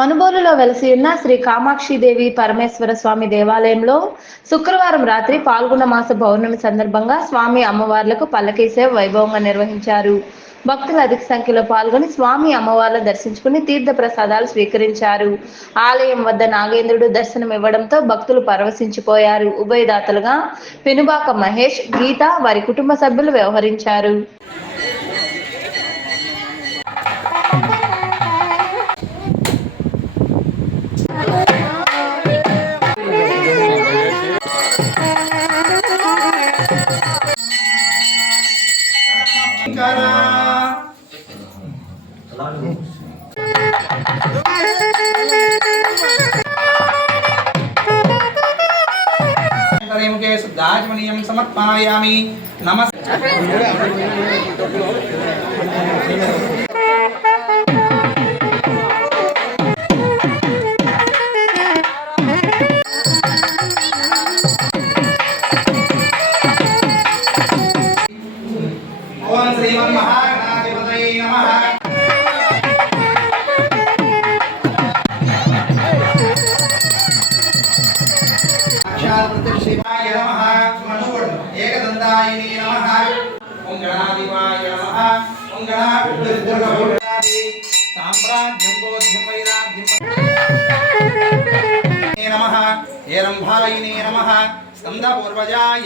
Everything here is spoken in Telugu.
మనుబోలులో వెలసి ఉన్న శ్రీ కామాక్షిదేవి పరమేశ్వర స్వామి దేవాలయంలో శుక్రవారం రాత్రి పాల్గొన మాస పౌర్ణమి సందర్భంగా స్వామి అమ్మవార్లకు పల్లకీ సేవ వైభవంగా నిర్వహించారు. భక్తులు అధిక సంఖ్యలో పాల్గొని స్వామి అమ్మవార్లను దర్శించుకుని తీర్థ ప్రసాదాలు స్వీకరించారు. ఆలయం వద్ద నాగేంద్రుడు దర్శనం ఇవ్వడంతో భక్తులు పరవశించిపోయారు. ఉభయదాతలుగా పెనుబాక మహేష్, గీత వారి కుటుంబ సభ్యులు వ్యవహరించారు. दाजमनीयं समर्पयामि। नमस्ते। ओम श्रीमन्महागणाधिपतये नमः। शिवाय नमः। एकदन्तायिने नमः। ओम गणाधिपाय नमः। ओम गणाधिपतये साम्राज्यं बोध्यं वैराग्यं नमः। हेरंभायिने नमः। स्कंदपूर्वजाय